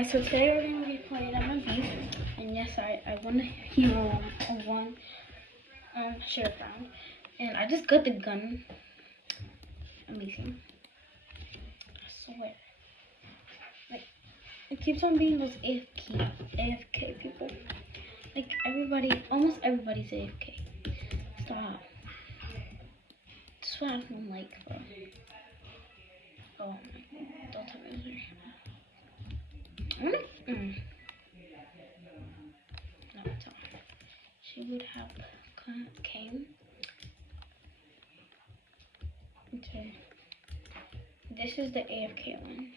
guys, so today we're going to be playing Among Us, and yes, I won a hero of one sheriff round, and I just got the gun. Amazing. I swear. Like, it keeps on being those AFK people. Like, almost everybody's AFK. Stop. That's what I don't like, bro. Oh my god, don't tell me those No, it's all. She would have came. Okay. This is the AFK one.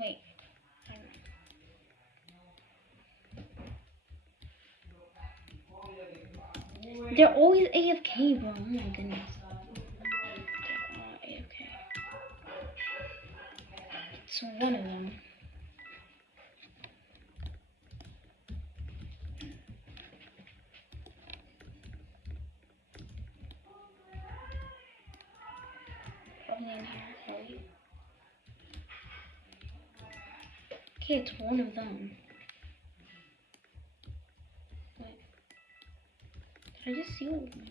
Wait. They're always AFK, bro. Oh my goodness. They're all AFK. It's one of them. Probably in here. Probably. Okay, it's one of them. Wait. Did I just see it? Oh my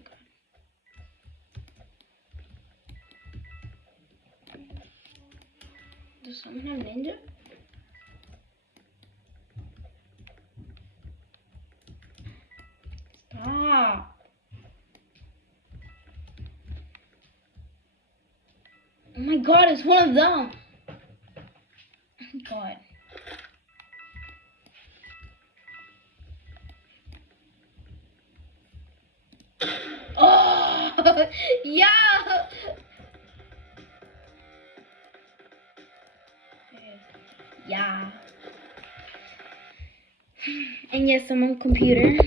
god. Does someone have ninja? Stop. Oh my god, it's one of them. Oh my god. Oh, yeah. Yeah. And yes, I'm on computer.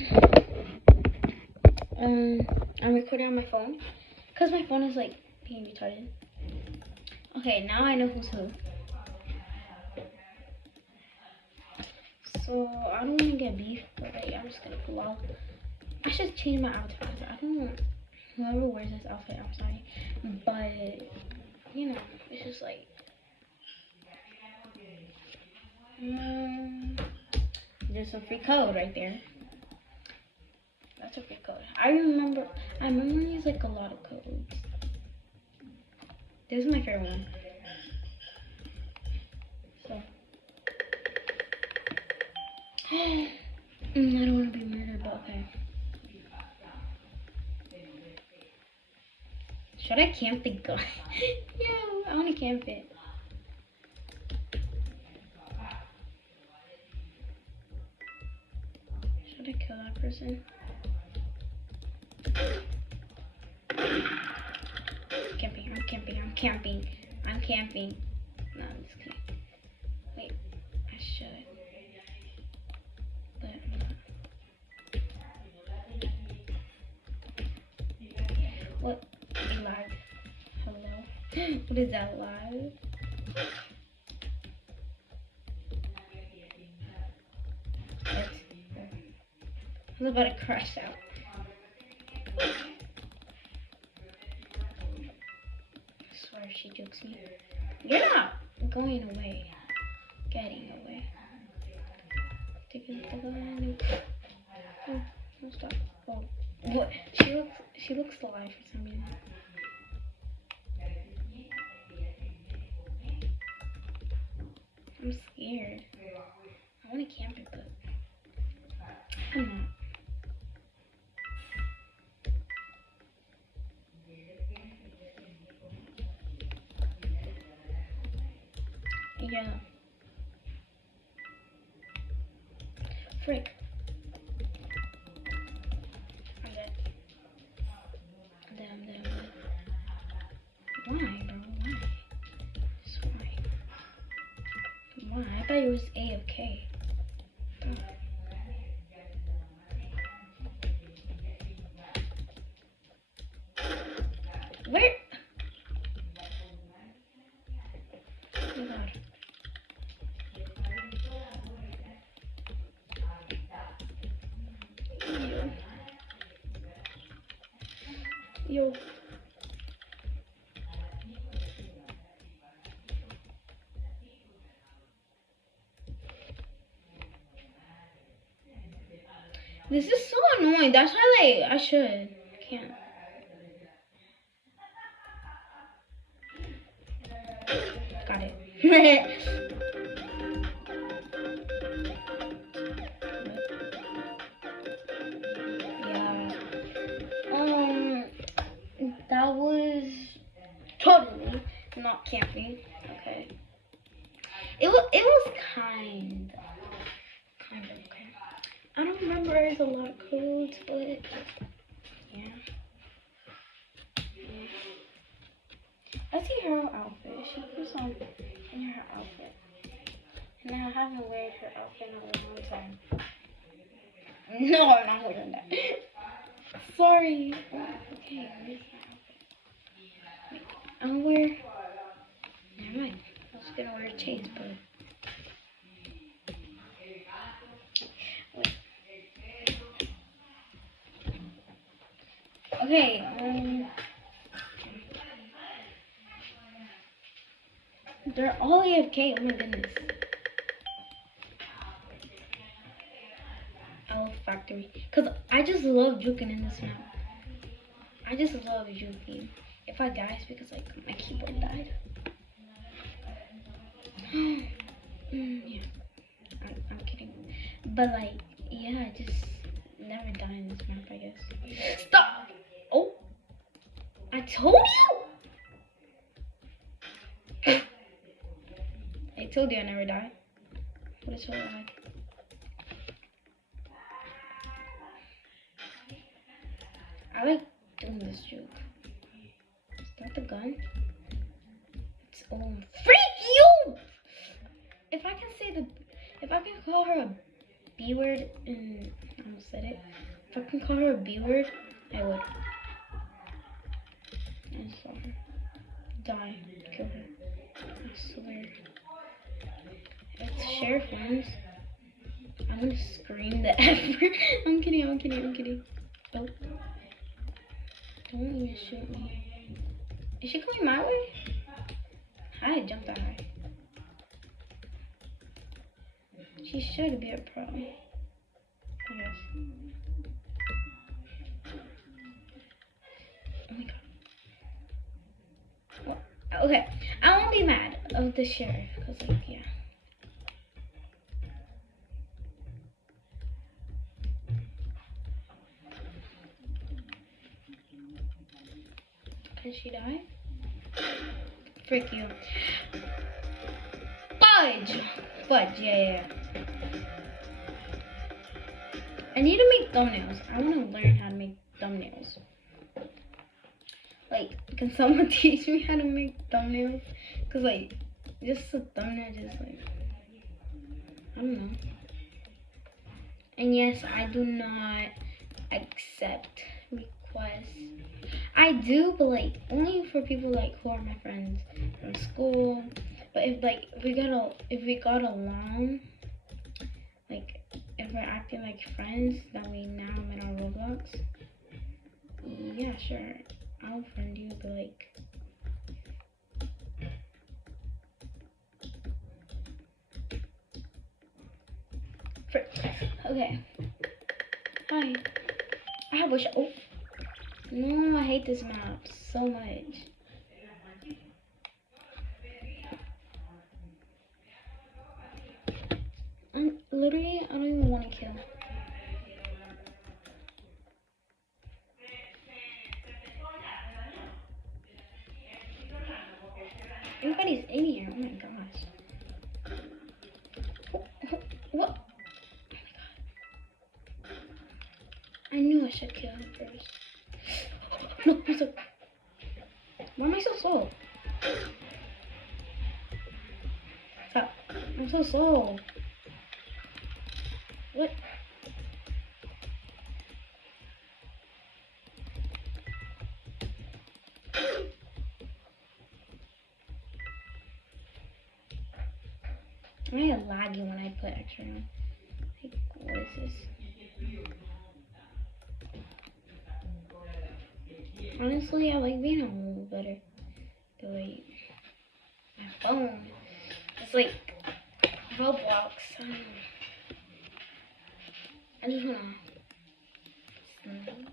I'm recording on my phone because my phone is like being retarded. Okay, now I know who's who. So I don't want to get beef, but like, I'm just gonna pull off. I should change my outfit. I don't know whoever wears this outfit. I'm sorry, but you know, it's just like. There's a free code right there. That's a free code. I memorize like a lot of codes. This is my favorite one. So. I don't want to be murdered, but okay. Should I camp the gun? Yeah, I want to camp it. Should I kill that person? I'm camping. No, I'm just kidding. Wait, I should. But I'm not. What? Live? Hello? What is that, live? I was about to crash out. I swear she jokes me. You're not going away. Getting away. Taking the gun. Oh, no, stop. Oh, what? She looks alive for some reason. I'm scared. I want to camp it, but I'm not. Yeah. Frick. I'm dead. I'm dead. Why, bro? Why? Just why? Why? I thought it was AFK. Where? Oh my god. Yo. This is so annoying. That's why, like, I should. Can't. Got it. Yeah. That was totally not camping. Okay. It was kind of okay. I don't memorize a lot of codes, but yeah. I see her outfit. She puts on in her outfit. And I haven't wear her outfit in a long time. No, I'm not wearing that. Sorry. Okay, where's my outfit? Wait, I'm gonna wear. Never mind. I was gonna wear a chase, but. Wait. Okay, they're all AFK. Oh my goodness. Owl Factory. Because I just love juking in this map. I just love juking. If I die, it's because like my keyboard died. Yeah. I'm kidding. But like, yeah, I just never die in this map, I guess. Stop! Oh! I told you! I told you I never die. What is so bad? I like doing this joke. Is that the gun? It's on. Freak you! If I can call her a B word, and I almost said it. If I can call her a B word, I would. I saw her. Die. Kill her. I swear. It's Sheriff wins. I'm gonna scream the F word. I'm kidding. Oh. Don't even shoot me. Is she coming my way? How did I jump that high? She should be a pro. I guess. Oh my god. Well, okay. I won't be mad of the sheriff. Because, like, yeah. Can she die? Frick you. Fudge! Fudge, yeah. I need to make thumbnails. I want to learn how to make thumbnails. Like, can someone teach me how to make thumbnails? Because, like, just a thumbnail, just like, I don't know. And yes, I do not accept requests. I do, but like only for people like who are my friends from school. But if we got along, like if we're acting like friends, then we now met on Roblox. Yeah, sure, I'll friend you, but like. Okay. Hi. I have a shot. Oh. No, I hate this map so much. Literally, I don't even want to kill. Everybody's in here. Oh my gosh. What? Oh my god. I knew I should kill him first. No, I'm so. Why am I so slow? Stop. I'm so slow. What? I get laggy when I put extra on. Like, what is this? Honestly, I like being home a little better. But like, my phone, it's like Roblox. I don't know. I just wanna I can't.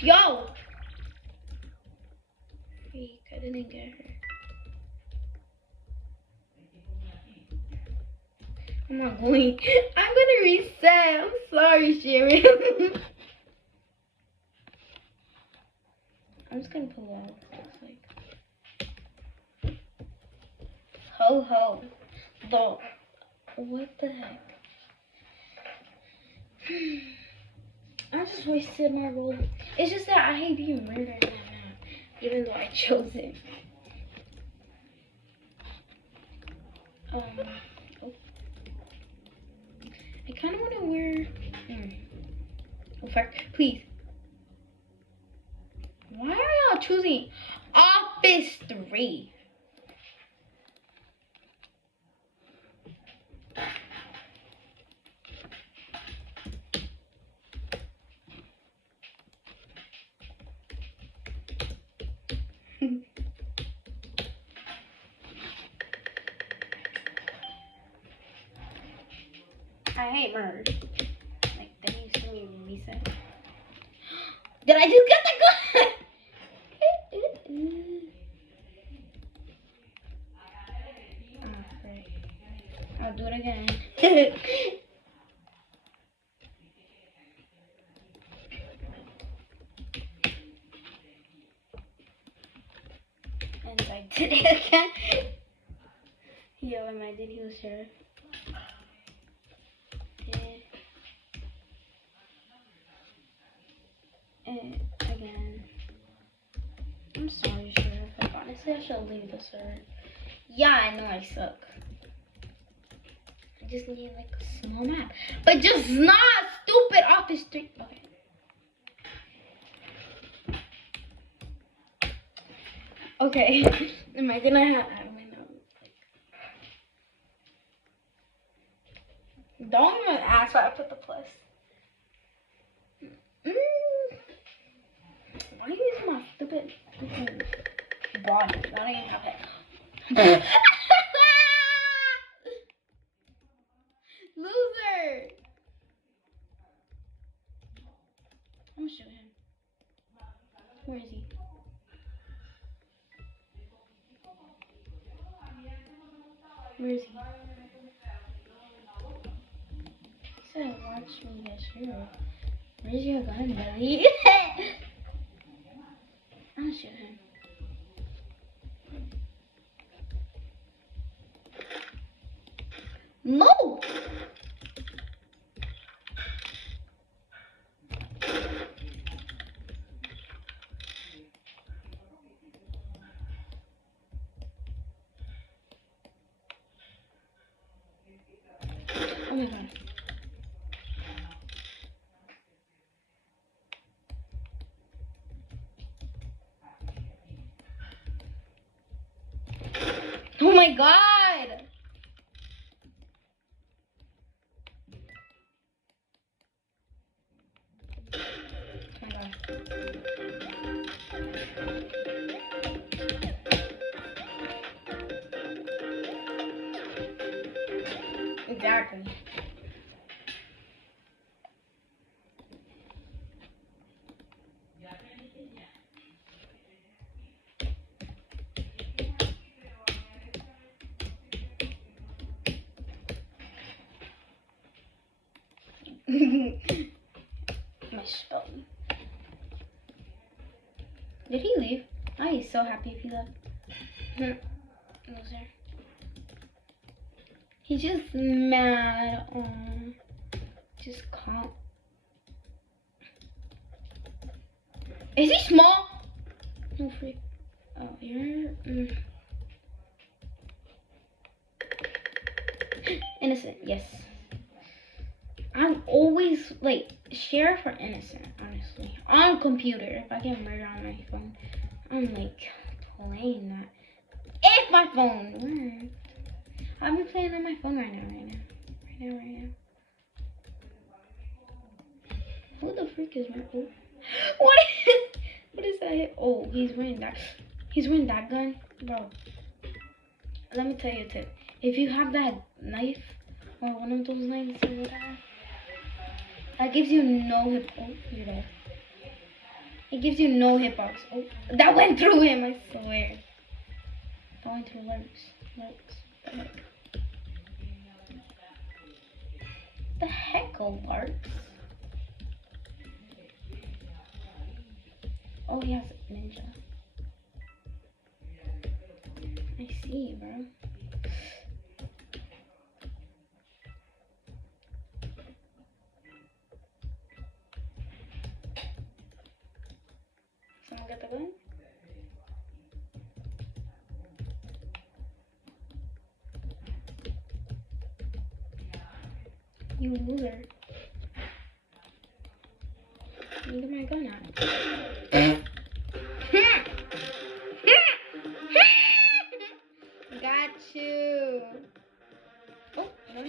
Yo! Freak, I didn't get her. I'm not going. I'm gonna reset. I'm sorry, Sharon. I'm just gonna pull out. Looks like. Ho ho. The. What the heck? I just wasted my roll. It's just that I hate being murdered right now, even though I chose it. Oh. I kind of want to wear. Oh, fuck. Please. Why are y'all choosing Office 3? I hate merge. Like, that needs to be reset. Did I just get the gun? Oh, great. I'll do it again. And I did it again. Yo, and I did use her. And again. I'm sorry, Sheriff. Like, honestly, I should leave the server. Yeah, I know I suck. I just need like a small map. But just not stupid Office 3. Okay. Okay. Am I gonna have don't even ask why I put the plus. Why are you using my stupid body? Why don't you have it? Loser! I'm gonna shoot him. Where is he? Where is he? He said, watch me get shot. Where's your gun, buddy? I'm gonna shoot him. No! Oh my god. Oh my god! Oh my god. Exactly. My spelling. Did he leave? I am so happy if he left. Loser. He's just mad. Just calm. Is he small? No freak. Oh, you're innocent. Yes. I'm always like sheriff or innocent, honestly. On computer, if I get murder on my phone, I'm like playing that. If my phone worked, I'm playing on my phone right now. Who the freak is Marco? What? What is that? Oh, he's wearing that. He's wearing that gun, bro. Let me tell you a tip. If you have that knife or one of those knives or whatever, that gives you no hip. Oh, you're dead. It gives you no hitbox. Oh, that went through him. I swear. That went through legs. The heck? The heck, Larks? Oh, he has ninja. I see, bro. Someone get the gun? You loser. You get my gun out. Got you. Oh, no.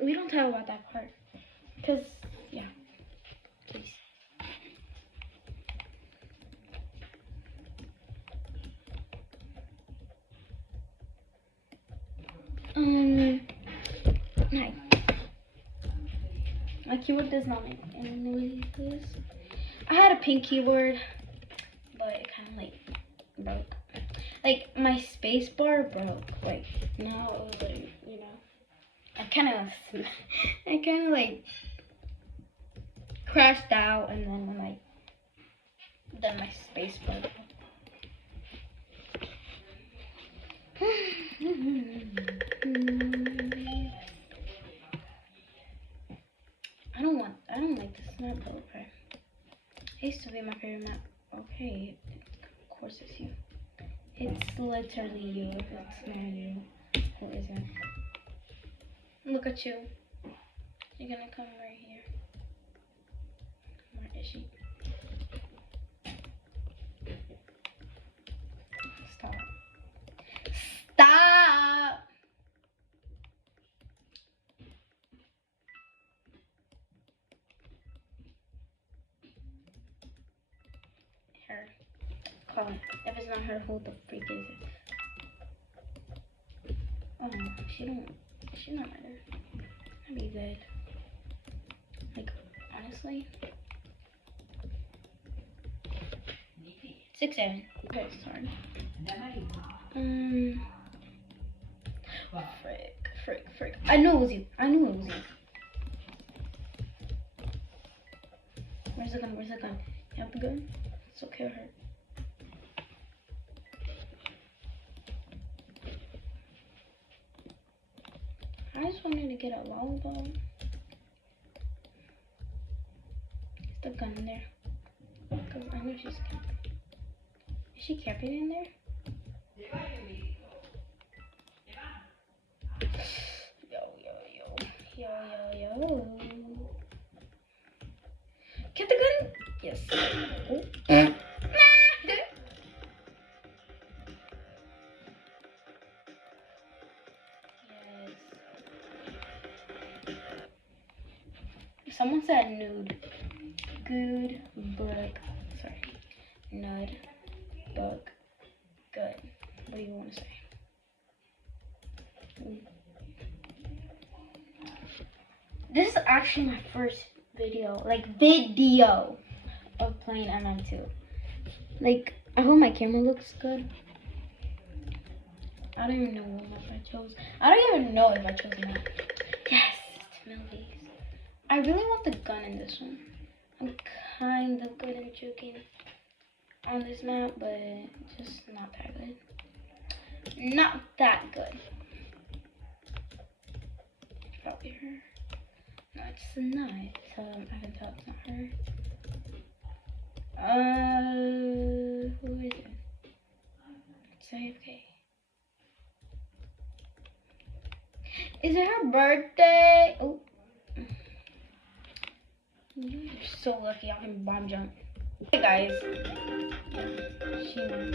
We don't tell about that part. Cause, yeah. Please. Hi. My keyboard does not make any noises. I had a pink keyboard, but it kind of like broke. Like my space bar broke. Like now it was like, you know, I kind of like crashed out, and then my space bar broke. I don't like this map, though. Okay. It used to be my favorite map. Okay, of course it's you. It's literally you. If it's not you, who is it? Look at you. You're gonna come right here. Where is she? Stop. Stop! Her. Call it. If it's not her, who the freak is it? Oh, she's not either. That'd be good. Like, honestly. 6-7. Okay, sorry. Frick. I knew it was you. Where's the gun? You have the gun? It's okay, I hurt. I just wanted to get a lollipop. Is the gun in there? Because I know she's camping. Is she camping in there? Yo. Get the gun? Yes. Oh. Yes. Someone said nude. Good book. Sorry. Nud. Book. Good. What do you want to say? This is actually my first video of playing MM2. Like, I hope my camera looks good. I don't even know what map I chose. I don't even know if I chose a map. Yes, Melodies. I really want the gun in this one. I'm kind of good at joking on this map, but just not that good. Not that good. Probably her. No, it's not. I can tell it's not her. Who is it? It's AFK. Is it her birthday? Oh. You're so lucky I can bomb jump. Hey guys. She won.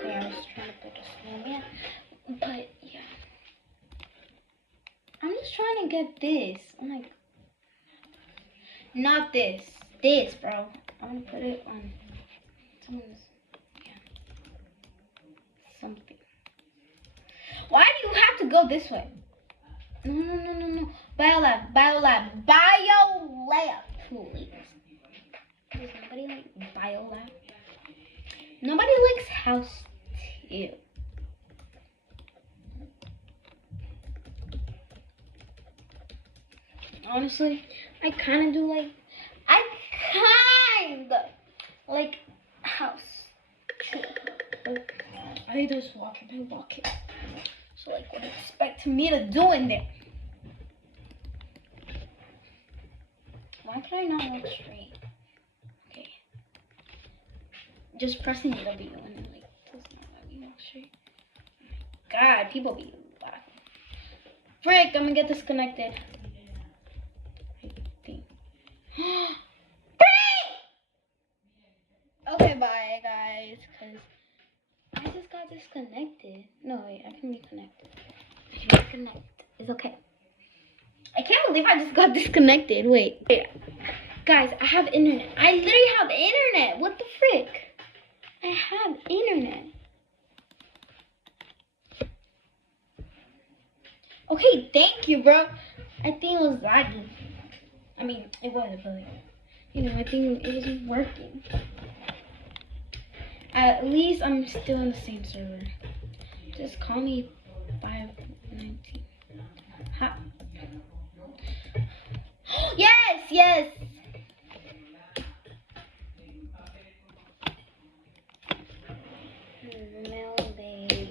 Okay, I was trying to put a snowman. But yeah. I get this? Oh my. Not this. This, bro. I'm gonna put it on someone's. Yeah. Something. Why do you have to go this way? No. Biolab. Please. Does nobody like Biolab? Nobody likes House 2. Honestly, I kind of do like. I kind of like House 2. I just walk it. So like, what do you expect me to do in there? Why can I not walk straight? Okay. Just pressing W and then like, does not let me walk straight. God, people be laughing. Frick, I'm gonna get disconnected. I think. Okay, bye guys, cause I just got disconnected. No, wait, I can reconnect. It's okay. I can't believe I just got disconnected. Wait. Guys, I have internet. I literally have internet. What the frick? I have internet. Okay, thank you, bro. I think it was laggy. I mean, it was, but I think it wasn't working. At least I'm still on the same server. Just call me 519. Ha. Yes. Mail base.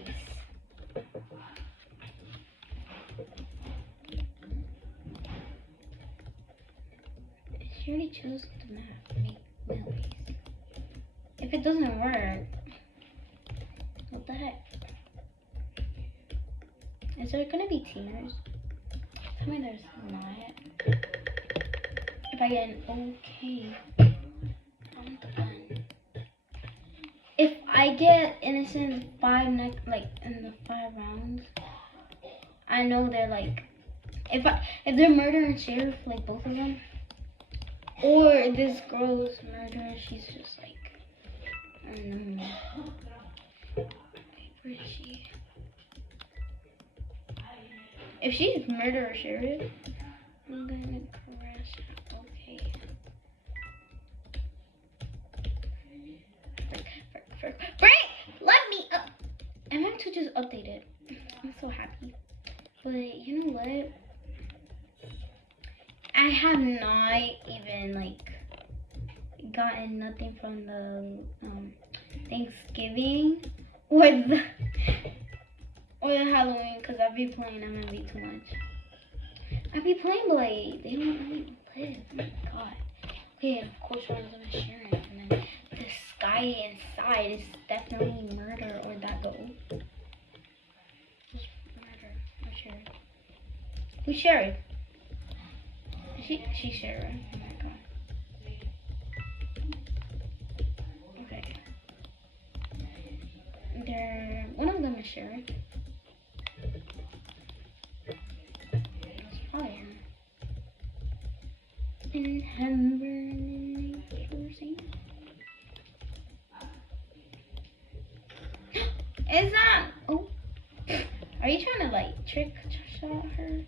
She already chose the map. Make mail base. If it doesn't work, what the heck? Is there gonna be teamers? Tell me there's not. If I get an okay, I want the gun. If I get innocent like in the 5 rounds, I know they're like, if they're murder and sheriff, like both of them, or this girl's murder, she's just like, I don't know. Where is she? If she's murder or sheriff, I'm gonna crash. Okay. Frick! Let me up! I meant to just update it. I'm so happy. But you know what? I have not even like gotten nothing from the Thanksgiving or the Halloween, because I be playing MMB too much. I be playing Blade. They don't let me play. Oh my god. Okay, of course I was gonna share it, and then this guy inside is definitely murder or that girl. Murder or sheriff. Who's sheriff? She's sheriff. Oh my god. Okay. One of them is sheriff. It's probably him. In heaven, it's not. Oh, are you trying to like trick shot her?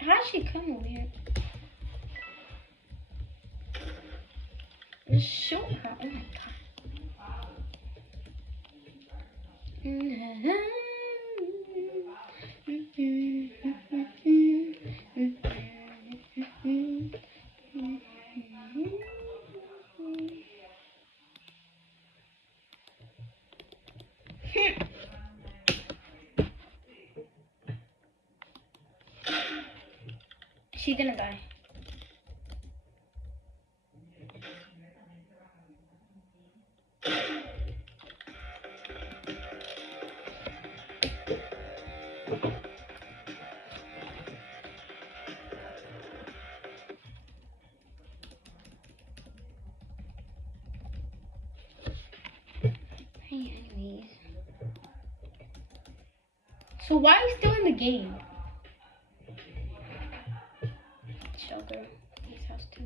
How'd she come over here? Just shoot her. Oh my god. She didn't die. Hey, anyways. So why are you still in the game? Shelter. This house too.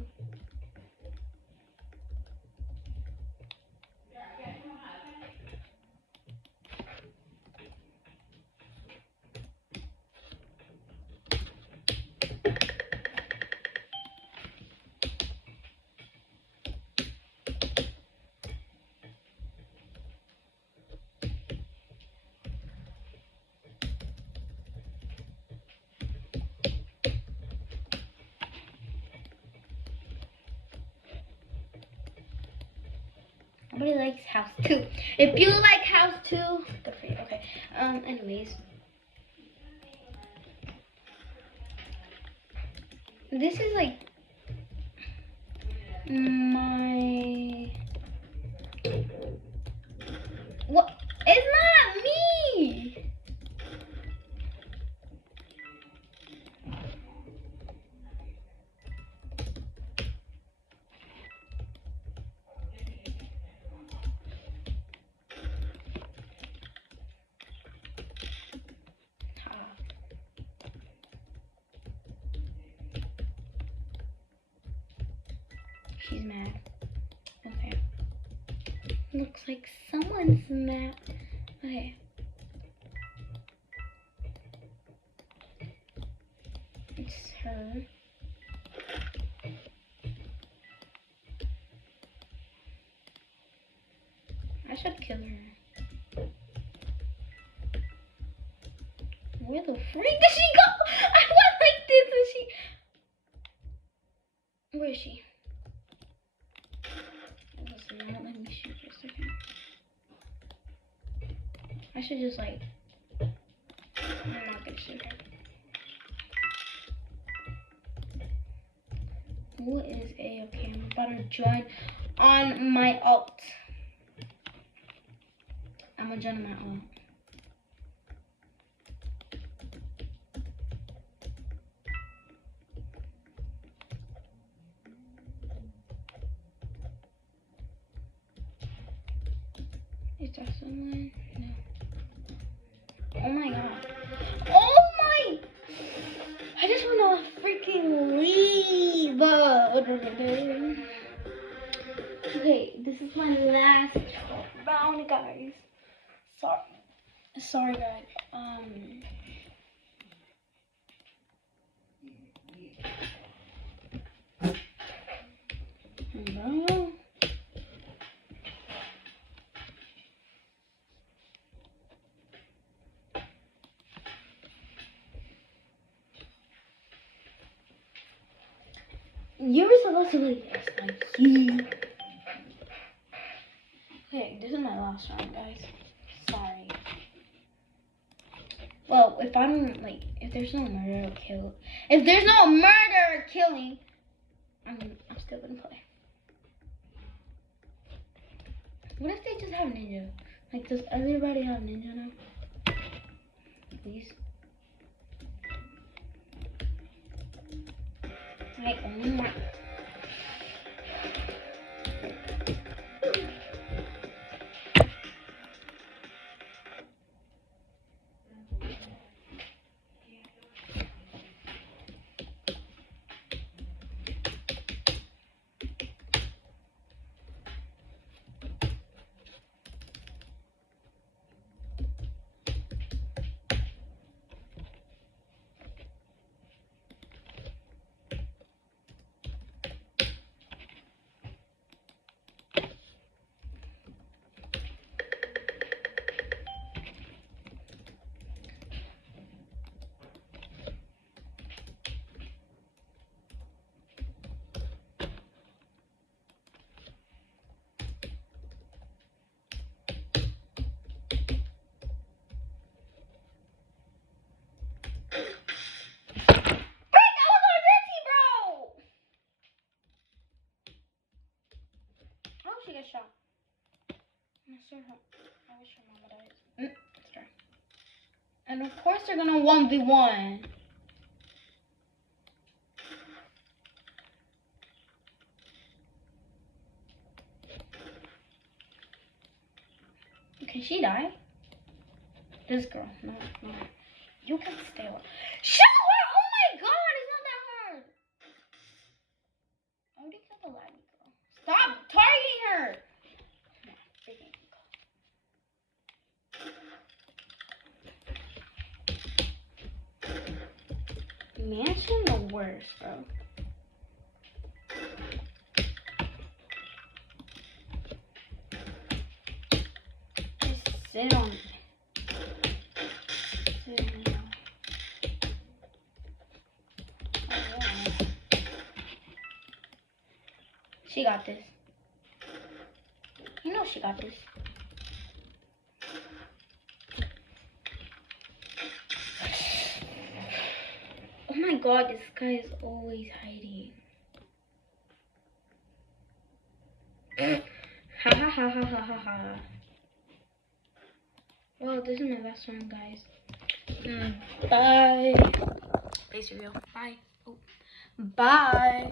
Nobody likes house 2. If you like house 2, good for you. Okay. Anyways. This is like my... What? It's not me! She's mad. Okay. Looks like someone's mad. Okay. It's her. I should kill her. Where the freak did she go? I went like this and she... Where is she? Listen, don't let me shoot for a second. I should just like... I'm not gonna shoot her. What is A? Okay, I'm about to join on my alt. I'm gonna join on my alt. Is there someone? No. Oh my god. Oh my! I just wanna freaking leave. Okay, this is my last round, guys. Sorry, guys. No. You were supposed to be like you. Okay, this is my last round, guys. Sorry. Well, if I don't like, if there's no murder or kill, if there's no murder or killing, I'm still gonna play. What if they just have ninja? Like, does everybody have ninja now? Please. Like, oh my. She got shot. I wish her mama died. Let's try. And of course they're gonna 1v1. Okay, she died. This girl, no. You can stay away. Shower! Oh my god, it's not that hard. I already killed the laggy girl. Stop targeting her! Mansion the worst, bro. Just sit on it. Sit on it. Oh, yeah. She got this. You know she got this. Oh my god, this guy is always hiding. Ha ha ha ha ha ha ha. Well, this is my last one, guys. Bye. Face reveal. Bye. Oh. Bye.